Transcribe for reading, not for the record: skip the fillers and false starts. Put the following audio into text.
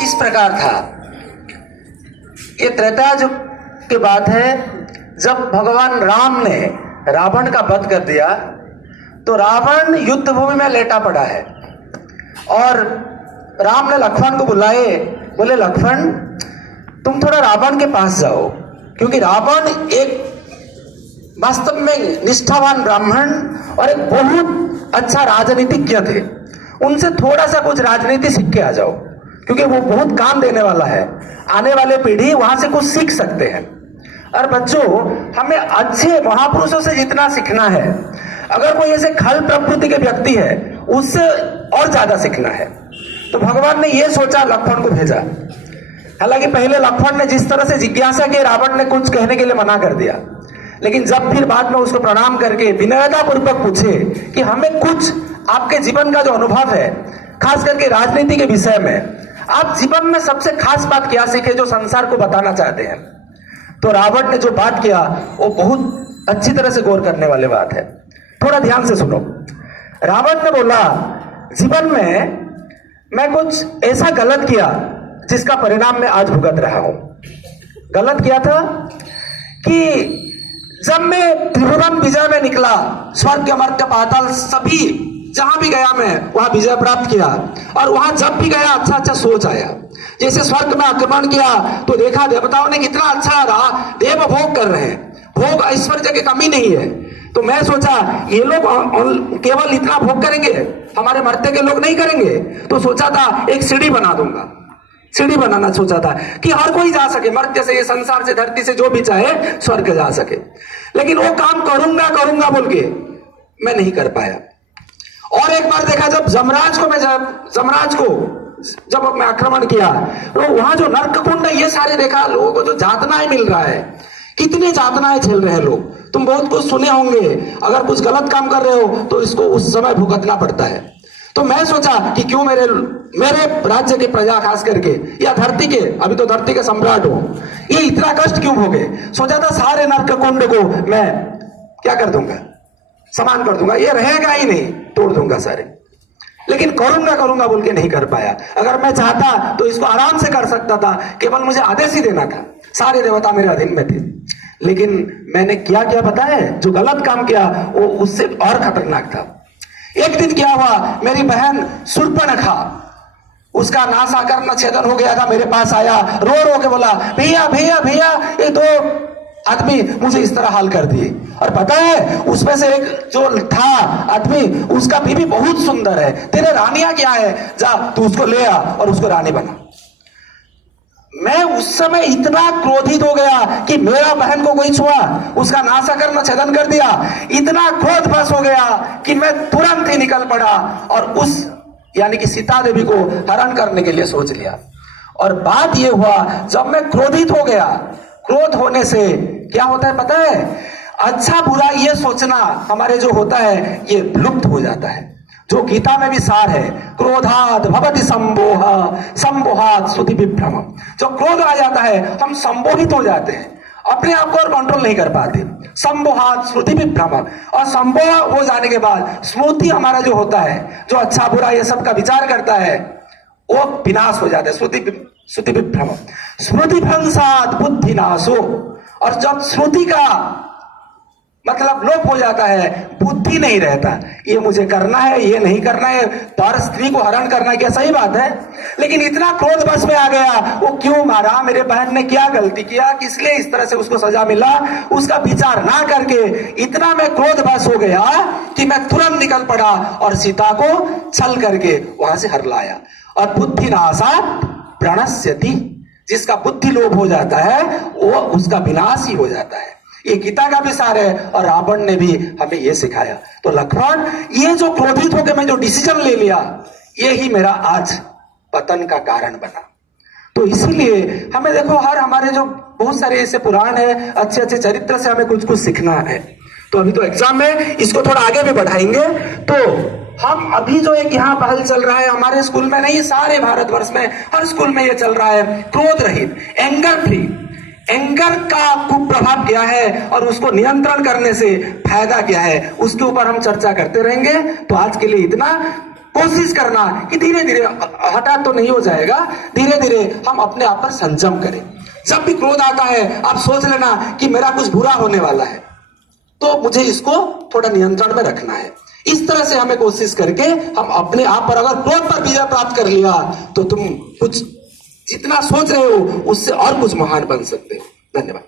इस प्रकार था। ये त्रेता युग की बात है, जब भगवान राम ने रावण का वध कर दिया तो रावण युद्ध भूमि में लेटा पड़ा है और राम ने लक्ष्मण को बुलाए, बोले लक्ष्मण तुम थोड़ा रावण के पास जाओ, क्योंकि रावण एक वास्तव में निष्ठावान ब्राह्मण और एक बहुत अच्छा राजनीतिज्ञ थे। उनसे थोड़ा सा कुछ राजनीति सीख के आ जाओ, क्योंकि वो बहुत काम देने वाला है। आने वाले पीढ़ी वहां से कुछ सीख सकते हैं। और बच्चों, हमें अच्छे महापुरुषों से जितना सीखना है, अगर कोई ऐसे खल प्रकृति के व्यक्ति है उससे और ज्यादा सीखना है। तो भगवान ने ये सोचा, लक्ष्मण को भेजा। हालांकि पहले लक्ष्मण ने जिस तरह से जिज्ञासा की, रावण ने कुछ कहने के लिए मना कर दिया, लेकिन जब फिर बाद में उसको प्रणाम करके विनम्रता पूर्वक पूछे कि हमें कुछ आपके जीवन का जो अनुभव है, खास करके राजनीति के विषय में, आप जीवन में सबसे खास बात क्या सीखे जो संसार को बताना चाहते हैं। तो रावण ने जो बात किया वो बहुत अच्छी तरह से गौर करने वाली बात है। थोड़ा ध्यान से सुनो। रावण ने बोला, जीवन में मैं कुछ ऐसा गलत किया जिसका परिणाम मैं आज भुगत रहा हूं। गलत किया था कि जब मैं त्रिभुवन विजय में निकला, स्वर्ग मर्त्य पाताल सभी जहां भी गया मैं वहां विजय प्राप्त किया, और वहां जब भी गया अच्छा अच्छा सोच आया। जैसे स्वर्ग में आक्रमण किया तो देखा देवताओं ने कितना अच्छा रहा, देव भोग कर रहे हैं, भोग ऐश्वर्य की कमी नहीं है। तो मैं सोचा ये लोग केवल इतना भोग करेंगे, हमारे मर्त्य के लोग नहीं करेंगे। तो सोचा था एक सीढ़ी बना दूंगा, सीढ़ी बनाना सोचा था कि हर कोई जा सके, मर्त्य से, ये संसार से, धरती से जो भी चाहे स्वर्ग जा सके। लेकिन वो काम करूंगा करूंगा बोल के मैं नहीं कर पाया। और एक बार देखा, जब जमराज को जब मैं आक्रमण किया तो वहां जो नरक कुंड है ये सारे देखा, लोगों को जो यातनाएं मिल रहा है, कितनी यातनाएं झेल रहे हैं लोग। तुम बहुत कुछ सुने होंगे, अगर कुछ गलत काम कर रहे हो तो इसको उस समय भुगतना पड़ता है। तो मैं सोचा कि क्यों मेरे राज्य की प्रजा खास करके, या धरती के, अभी तो धरती के सम्राट हो, ये इतना कष्ट क्यों भोगे। सोचा था सारे नरक कुंड को मैं क्या कर दूंगा, समान कर दूंगा, ये रहेगा ही नहीं, तोड़ दूंगा सारे। लेकिन करूंगा बोल के नहीं कर पाया। अगर मैं चाहता तो इसको आराम से कर सकता था, केवल मुझे आदेश ही देना था, सारे देवता मेरे अधीन में थे। लेकिन मैंने क्या क्या पता है, जो गलत काम किया वो उससे और खतरनाक था। एक दिन क्या हुआ, मेरी बहन शूर्पणखा, उसका नासाकर्ण छेदन हो गया था, मेरे पास आया, रो रो के बोला, भैया भैया भैया ये दो आदमी मुझे इस तरह हाल कर दिए। और पता है उसमें से एक जो था आदमी, उसका बीवी बहुत सुंदर है, तेरे रानियां क्या है, जा तू उसको ले आ और उसको रानी बना। मैं उस समय इतना क्रोधित हो गया कि मेरा बहन को कोई छुआ, उसका नासाकर्ण छेदन कर दिया। इतना क्रोध बस हो गया कि मैं तुरंत ही निकल पड़ा और उस यानी कि सीता देवी को हरण करने के लिए सोच लिया। और बात यह हुआ, जब मैं क्रोधित हो गया, क्रोध होने से क्या होता है पता है, अच्छा बुरा ये सोचना हमारे जो होता है ये लुप्त हो जाता है। जो गीता में भी सार है, क्रोधात् भवति संमोह, संमोहात् श्रुति विभ्रम। जो क्रोध आ जाता है हम संमोहित हो जाते हैं, अपने आप को और कंट्रोल नहीं कर पाते। संमोहात् श्रुति विभ्रम, और संमोह हो जाने के बाद स्मृति हमारा जो होता है, जो अच्छा बुरा ये सब का विचार करता है, वो विनाश हो जाता है। श्रुति विभ्रम, स्मृति भ्रंशात् बुद्धि नाशो। और जब श्रुति का मतलब लोप हो जाता है, बुद्धि नहीं रहता, ये मुझे करना है, ये नहीं करना है, पर स्त्री को हरण करना है, क्या सही बात है। लेकिन इतना क्रोध बस में आ गया, वो क्यों मारा, मेरे बहन ने क्या गलती किया, किस लिए इस तरह से उसको सजा मिला, उसका विचार ना करके इतना मैं क्रोध बस हो गया कि मैं तुरंत निकल पड़ा और सीता को छल करके वहां से हर लाया। और बुद्धि नाशात् प्रणश्यति, जिसका बुद्धि लोभ हो जाता है वो उसका विनाश ही हो जाता है। ये गीता का भी सार है और रावण ने भी हमें ये सिखाया। तो लक्ष्मण, ये जो क्रोधित होकर मैं जो डिसीजन ले लिया, ये ही मेरा आज पतन का कारण बना। तो इसीलिए हमें देखो, हर हमारे जो बहुत सारे ऐसे पुराण है, अच्छे अच्छे चरित्र से हमें कुछ कुछ सीखना है। तो अभी तो एग्जाम में इसको थोड़ा आगे भी बढ़ाएंगे। तो हम अभी जो एक यहाँ पहल चल रहा है, हमारे स्कूल में नहीं, सारे भारतवर्ष में हर स्कूल में ये चल रहा है, क्रोध रहित, एंगर फ्री। एंगर का कुप्रभाव क्या है और उसको नियंत्रण करने से फायदा क्या है, उसके ऊपर हम चर्चा करते रहेंगे। तो आज के लिए इतना। कोशिश करना कि धीरे धीरे, हठात तो नहीं हो जाएगा, धीरे धीरे हम अपने आप पर संयम करें। जब भी क्रोध आता है आप सोच लेना कि मेरा कुछ बुरा होने वाला है, तो मुझे इसको थोड़ा नियंत्रण में रखना है। इस तरह से हमें कोशिश करके हम अपने आप पर, अगर क्रोध पर विजय प्राप्त कर लिया तो तुम कुछ जितना सोच रहे हो उससे और कुछ महान बन सकते हो। धन्यवाद।